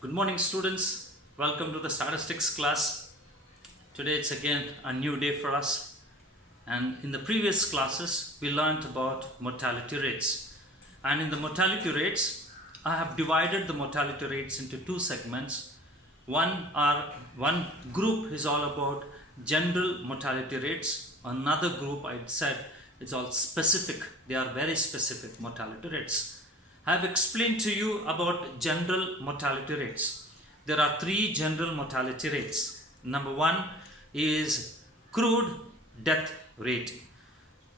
Good morning, students. Welcome to the statistics class. Today it's again a new day for us. And in the previous classes, we learned about mortality rates. And in the mortality rates, I have divided the mortality rates into two segments. One group is all about general mortality rates. Another group, I said, it's all specific. They are very specific mortality rates. I have explained to you about general mortality rates. There are three general mortality rates. Number one is crude death rate.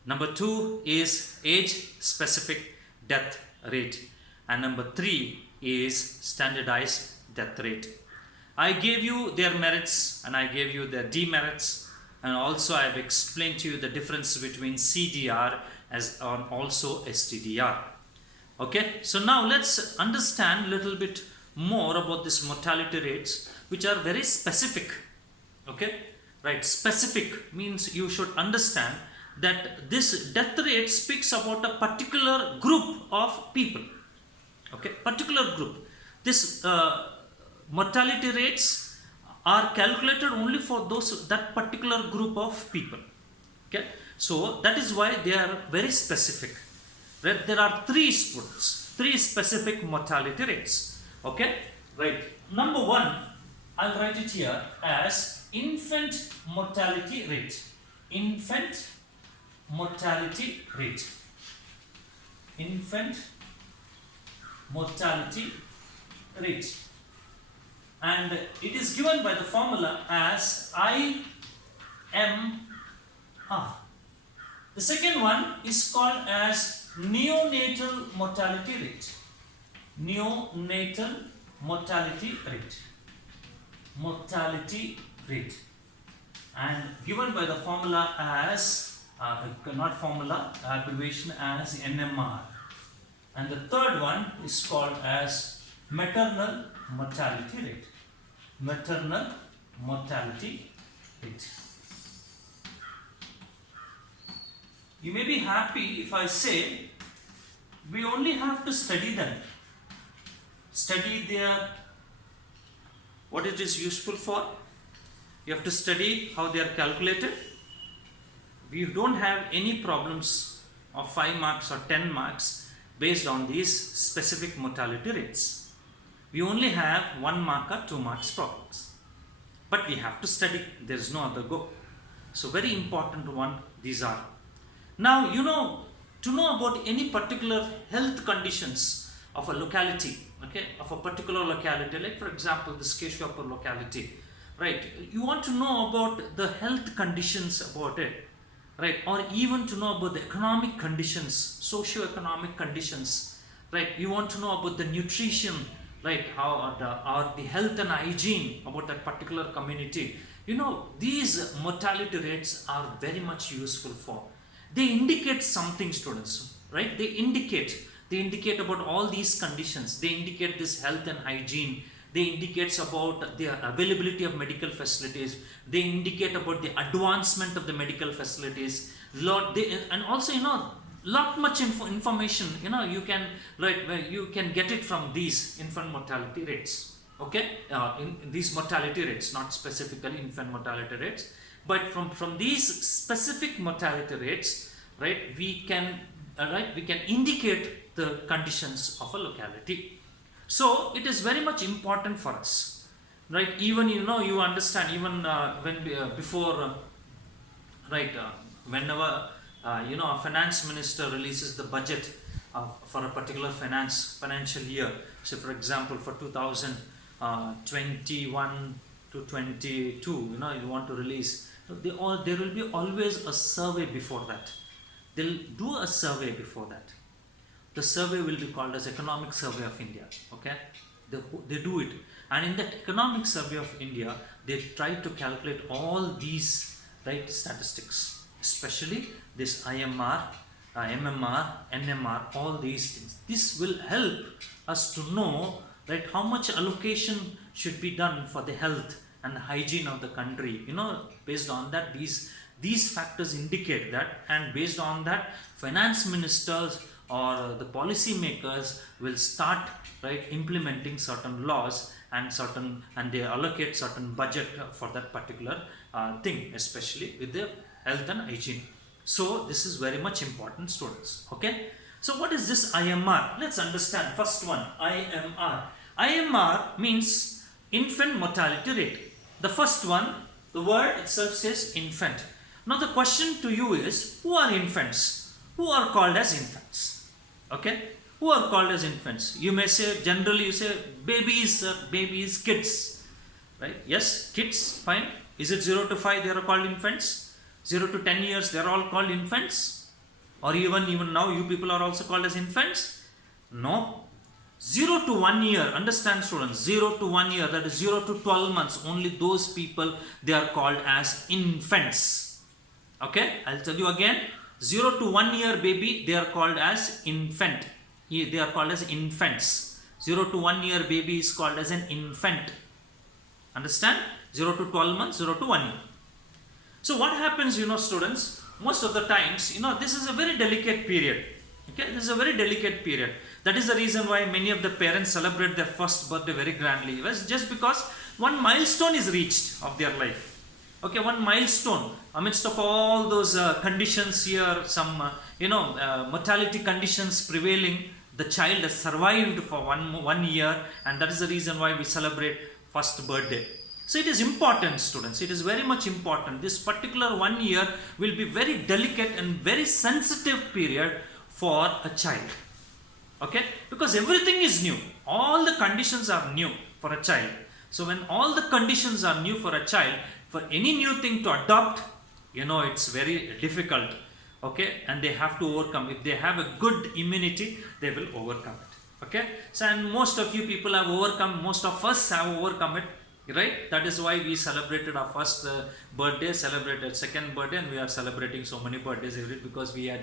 Number two is age specific death rate. And number three is standardized death rate. I gave you their merits and I gave you their demerits, and also I have explained to you the difference between CDR and also STDR. Okay, so now let's understand a little bit more about this mortality rates, which are very specific. Okay, right, specific means you should understand that this death rate speaks about a particular group of people. Okay, particular group. This mortality rates are calculated only for that particular group of people. Okay, so that is why they are very specific. Right? There are three specific mortality rates. Okay, right. Number one, I'll write it here as infant mortality rate. Infant mortality rate. Infant mortality rate. And it is given by the formula as IMR. The second one is called as neonatal mortality rate. Neonatal mortality rate. Mortality rate. And given by the formula as, abbreviation as MMR. And the third one is called as maternal mortality rate. Maternal mortality rate. You may be happy if I say we only have to study them. Study what it is useful for. You have to study how they are calculated. We don't have any problems of 5 marks or 10 marks based on these specific mortality rates. We only have 1 mark or 2 marks problems. But we have to study. There is no other go. So very important one these are. Now, to know about any particular health conditions of a locality, okay, of a particular locality, like for example, this Keshwapur locality, right? You want to know about the health conditions about it, right? Or even to know about the economic conditions, socio-economic conditions, right? You want to know about the nutrition, right? Or the health and hygiene about that particular community. These mortality rates are very much useful for. They indicate something, students, right? They indicate about all these conditions. They indicate this health and hygiene. They indicate about the availability of medical facilities. They indicate about the advancement of the medical facilities. And also, lot much information, you can get it from these infant mortality rates. Okay, in these mortality rates, not specifically infant mortality rates. But from these specific mortality rates, right, we can indicate the conditions of a locality. So it is very much important for us, right? Even you understand, even whenever a finance minister releases the budget for a particular financial year. So for example, for 2021 to 22, you want to release. There will be always a survey before that. They'll do a survey before that. The survey will be called as Economic Survey of India. Okay, they do it, and in that Economic Survey of India, they try to calculate all these statistics, especially this IMR, MMR, NMR, all these things. This will help us to know how much allocation should be done for the health and the hygiene of the country. Based on that, these factors indicate that, and based on that, finance ministers or the policy makers will start, right, implementing certain laws and they allocate certain budget for that particular thing, especially with the health and hygiene. So this is very much important, students. Okay, so what is this IMR? Let's understand. First one, IMR. IMR means infant mortality rate. The first one, the word itself says infant. Now the question to you is, who are infants? Who are called as infants? Okay, who are called as infants? You may say, generally you say babies, kids, right? Yes, kids, fine. Is it 0 to 5 they are called infants? 0 to 10 years they are all called infants? Or even now you people are also called as infants? No. 0 to 1 year, understand students, 0 to 1 year, that is 0 to 12 months, only those people they are called as infants. Okay, I'll tell you again, 0 to 1 year baby they are called as infant. They are called as infants. 0 to 1 year baby is called as an infant. Understand? 0 to 12 months, 0 to 1 year. So what happens, students, most of the times, this is a very delicate period. Okay, this is a very delicate period. That is the reason why many of the parents celebrate their first birthday very grandly. It's just because one milestone is reached of their life. Okay, one milestone amidst of all those conditions here, some mortality conditions prevailing, the child has survived for one year, and that is the reason why we celebrate first birthday. So it is important, students, it is very much important. This particular 1 year will be very delicate and very sensitive period for a child. Okay, because everything is new, all the conditions are new for a child. So when all the conditions are new for a child, for any new thing to adopt, it's very difficult. Okay, and they have to overcome. If they have a good immunity, they will overcome it. Okay, so and most of you people have overcome, most of us have overcome it, right? That is why we celebrated our first birthday, celebrated second birthday, and we are celebrating so many birthdays every, because we have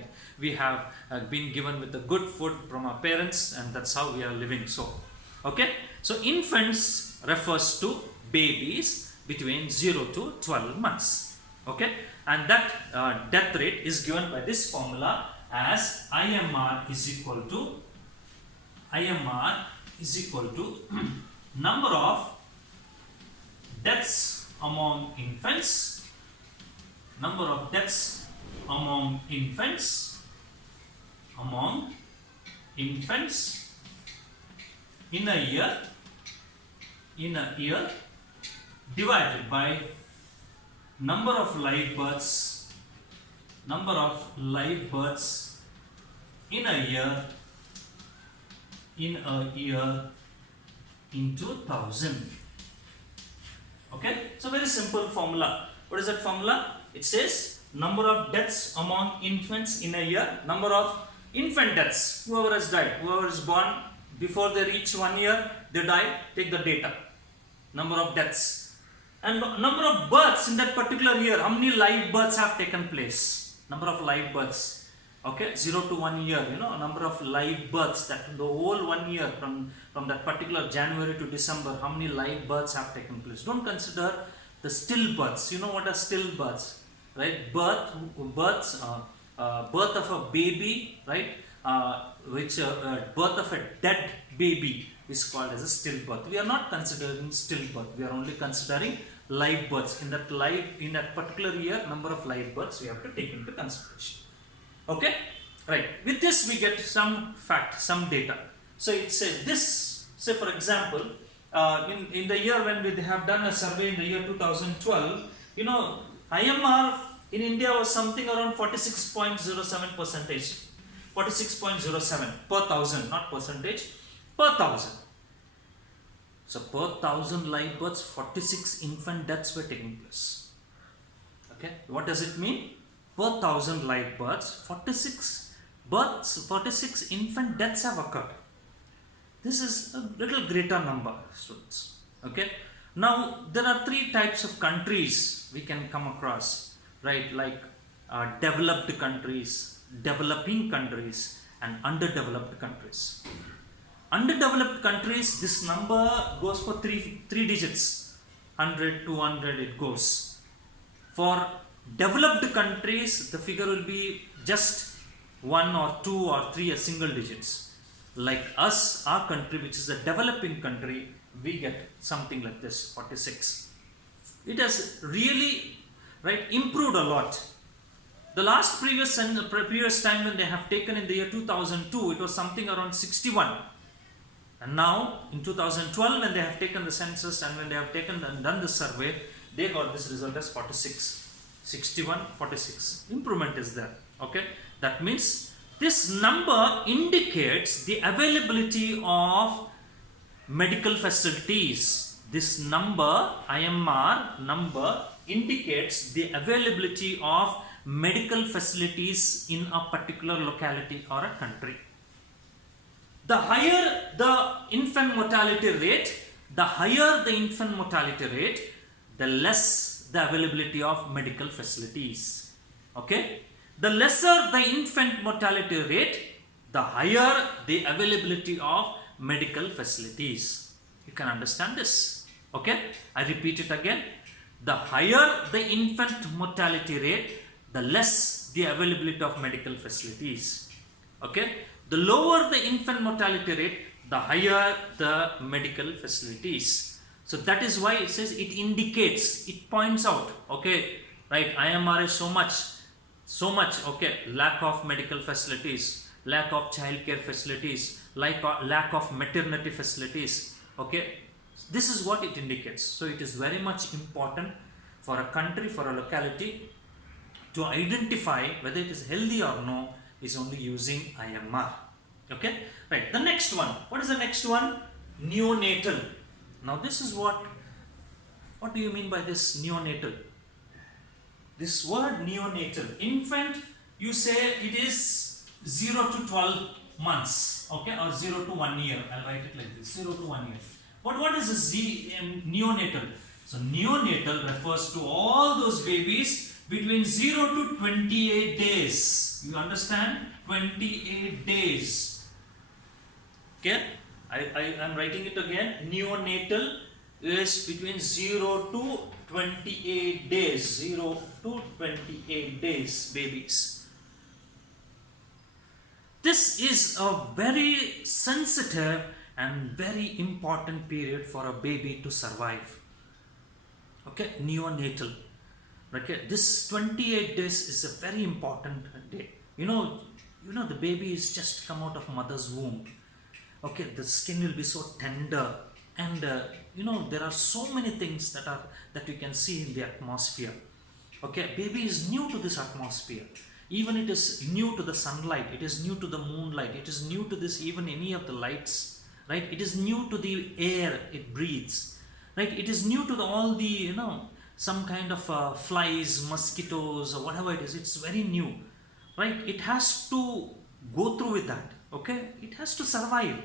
been given with the good food from our parents, and that's how we are living. So okay, so infants refers to babies between 0 to 12 months. Okay, and that death rate is given by this formula as IMR is equal to number of deaths among infants, in a year divided by number of live births in a year into 1000. Okay, so very simple formula. What is that formula? It says number of deaths among infants in a year, number of infant deaths, whoever has died, whoever is born before they reach 1 year, they die, take the data, number of deaths, and number of births in that particular year, how many live births have taken place, number of live births. Okay, 0 to 1 year, number of live births, that the whole 1 year from that particular January to December, how many live births have taken place. Don't consider the stillbirths. You know what are stillbirths, right? Birth of a baby, right? Birth of a dead baby is called as a stillbirth. We are not considering stillbirth. We are only considering live births. In that particular year, number of live births we have to take into consideration. Okay, right. With this we get some fact, some data. So it says this. Say for example, in the year when we have done a survey in the year 2012, IMR in India was something around 46.07%. 46.07 per thousand, not percentage, per thousand. So per thousand live births, 46 infant deaths were taking place. Okay, what does it mean? Per thousand live births, 46 infant deaths have occurred. This is a little greater number, students. Okay, now there are three types of countries we can come across, right? Like developed countries, developing countries, and underdeveloped countries. Underdeveloped countries, this number goes for three digits, 100, 200, it goes. For developed countries, the figure will be just 1 or 2 or 3 are single digits. Like us, our country, which is a developing country, we get something like this, 46. It has really, right, improved a lot. The last previous time when they have taken in the year 2002, it was something around 61. And now in 2012, when they have taken the census and when they have taken and done the survey, they got this result as 46. 61, 46. Improvement is there. Okay. That means this number indicates the availability of medical facilities. This number, IMR number, indicates the availability of medical facilities in a particular locality or a country. The higher the infant mortality rate, the less the availability of medical facilities. Okay? The lesser the infant mortality rate, the higher the availability of medical facilities. You can understand this. Okay? I repeat it again. The higher the infant mortality rate, the less the availability of medical facilities. Okay? The lower the infant mortality rate, the higher the medical facilities. So that is why it says, it indicates, it points out, okay, right, IMR is so much, okay, lack of medical facilities, lack of childcare facilities, lack of maternity facilities, okay. This is what it indicates. So it is very much important for a country, for a locality, to identify whether it is healthy or no is only using IMR. Okay, right. The next one. What is the next one? Neonatal. Now this is what do you mean by this neonatal? This word neonatal. Infant, you say it is 0 to 12 months. Okay, or 0 to 1 year. I'll write it like this. 0 to 1 year. But what is this neonatal? So neonatal refers to all those babies between 0 to 28 days. You understand? 28 days. Okay, I am writing it again. Neonatal is between 0 to 28 days. 0 to 28 days babies. This is a very sensitive and very important period for a baby to survive. Okay, neonatal. Okay, this 28 days is a very important day. You know the baby is just come out of mother's womb. Okay, the skin will be so tender, and there are so many things that you can see in the atmosphere. Okay, baby is new to this atmosphere. Even it is new to the sunlight, it is new to the moonlight, it is new to this, even any of the lights, right? It is new to the air it breathes, right? It is new to all the some kind of flies, mosquitoes, or whatever it is. It's very new, right? It has to go through with that. Okay, it has to survive.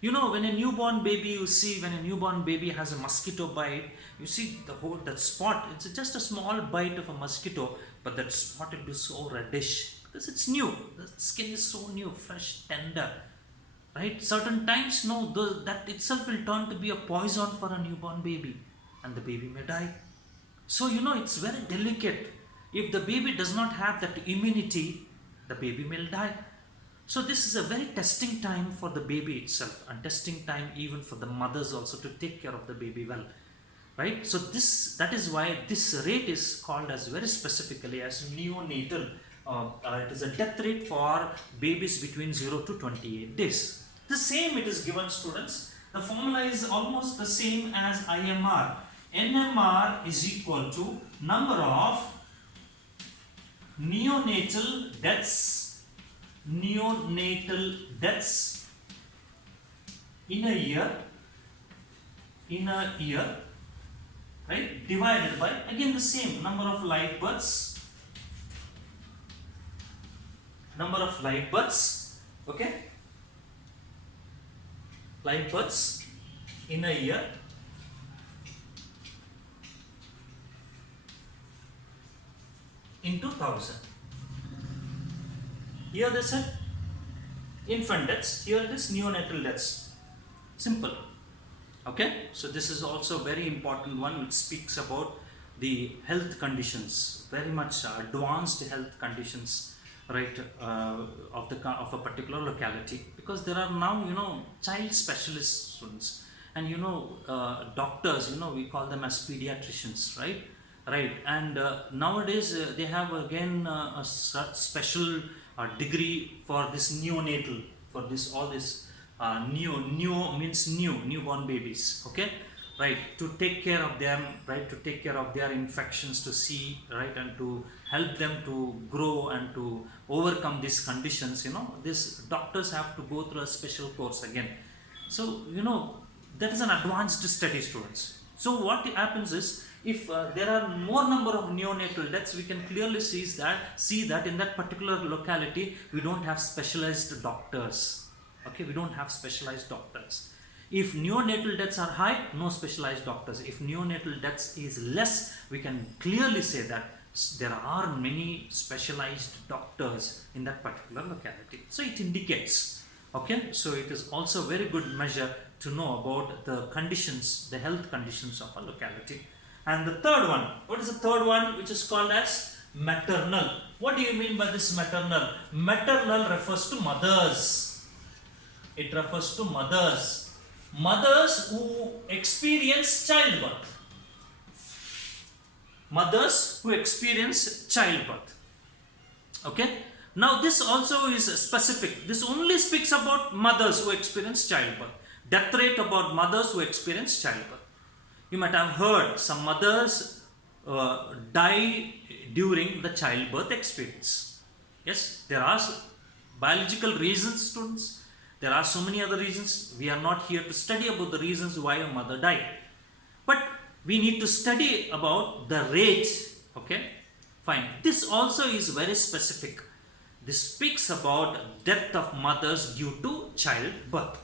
When a newborn baby, when a newborn baby has a mosquito bite, you see that spot. It's just a small bite of a mosquito, but that spot will be so reddish because it's new. The skin is so new, fresh, tender, right? Certain times, that itself will turn to be a poison for a newborn baby, and the baby may die. So it's very delicate. If the baby does not have that immunity, the baby may die. So this is a very testing time for the baby itself, and testing time even for the mothers also to take care of the baby well, right? So that is why this rate is called as very specifically as neonatal. It is a death rate for babies between 0 to 28 days. The same it is given, students. The formula is almost the same as IMR. NMR is equal to number of neonatal deaths in a year, right, divided by, again, the same number of live births, okay, live births in a year into 1000. Here they said infant deaths, here it is neonatal deaths. Simple. Okay, so this is also a very important one, which speaks about the health conditions, very much advanced health conditions right, of a particular locality, because there are now, child specialist students, and doctors, we call them as pediatricians, right, and nowadays they have again a special degree for this neonatal, for this all this neo means newborn babies, okay, right, to take care of them, right, to take care of their infections, to see, right, and to help them to grow and to overcome these conditions. These doctors have to go through a special course again. So that is an advanced study, students. So what happens is, if there are more number of neonatal deaths, we can clearly see that in that particular locality we don't have specialized doctors. Okay, we don't have specialized doctors. If neonatal deaths are high, no specialized doctors. If neonatal deaths is less, we can clearly say that there are many specialized doctors in that particular locality. So it indicates, okay, so it is also a very good measure to know about the conditions, the health conditions of a locality. And the third one, what is the third one, which is called as maternal? What do you mean by this maternal? Maternal refers to mothers. It refers to mothers. Mothers who experience childbirth. Mothers who experience childbirth. Okay. Now this also is specific. This only speaks about mothers who experience childbirth. Death rate about mothers who experience childbirth. You might have heard some mothers die during the childbirth experience. Yes, there are biological reasons, students. There are so many other reasons. We are not here to study about the reasons why a mother died. But we need to study about the rate. Okay, fine. This also is very specific. This speaks about death of mothers due to childbirth.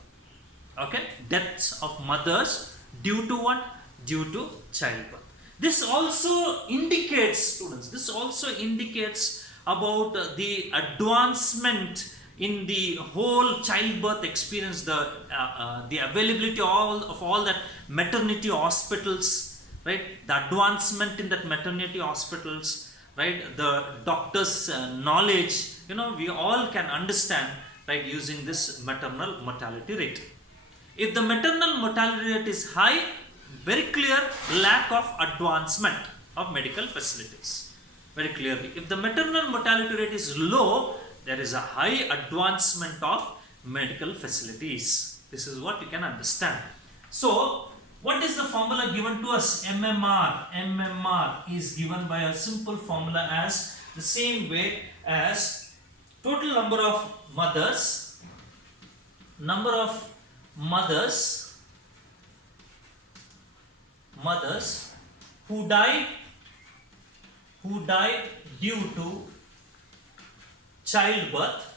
Okay, deaths of mothers due to what? Due to childbirth. This also indicates, students, this also indicates about the advancement in the whole childbirth experience, the availability of all that maternity hospitals, right? The advancement in that maternity hospitals, right? The doctors' knowledge, we all can understand, right, using this maternal mortality rate. If the maternal mortality rate is high, very clear lack of advancement of medical facilities. Very clearly. If the maternal mortality rate is low, there is a high advancement of medical facilities. This is what you can understand. So, what is the formula given to us? MMR. MMR is given by a simple formula as the same way as total number of mothers who died due to childbirth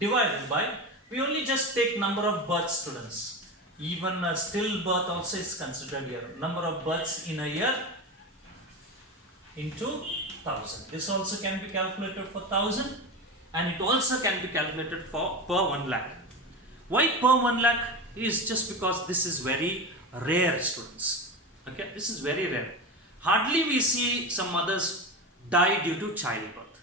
divided by, we only just take number of births, students. Even stillbirth also is considered here. Number of births in a year into 1000. This also can be calculated for 1000, and it also can be calculated for per 1 lakh. Why per 1 lakh? Is just because this is very rare, students. Okay, this is very rare. Hardly we see some mothers die due to childbirth.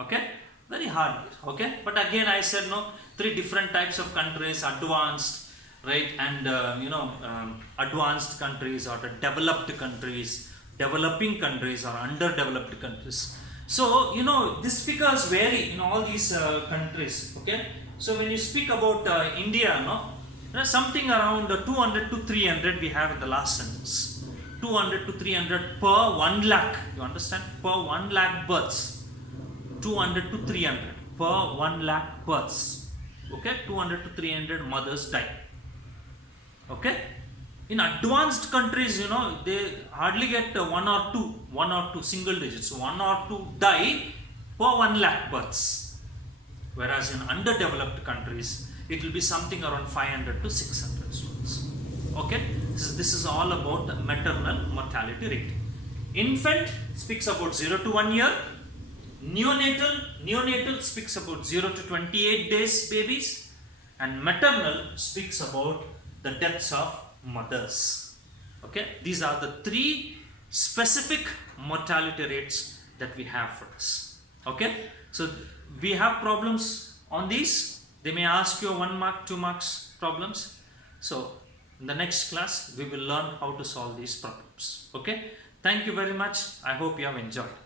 Okay, very hard. Okay, but again I said no, 3 different types of countries: advanced, right, and advanced countries, or the developed countries, developing countries, or underdeveloped countries. So these figures vary in all these countries. Okay, so when you speak about India, something around 200 to 300 we have in the last sentence. 200 to 300 per 1 lakh. You understand? Per 1 lakh births. 200 to 300 per 1 lakh births. Okay, 200 to 300 mothers die. Okay. In advanced countries, they hardly get one or two single digits. 1 or 2 die per 1 lakh births. Whereas in underdeveloped countries, it will be something around 500 to 600 students. Okay, this is all about the maternal mortality rate. Infant speaks about 0 to 1 year. Neonatal speaks about 0 to 28 days babies, and maternal speaks about the deaths of mothers. Okay, these are the 3 specific mortality rates that we have for this. Okay, so we have problems on these. They may ask you 1 mark, 2 marks problems. So in the next class we will learn how to solve these problems. Okay, thank you very much. I hope you have enjoyed.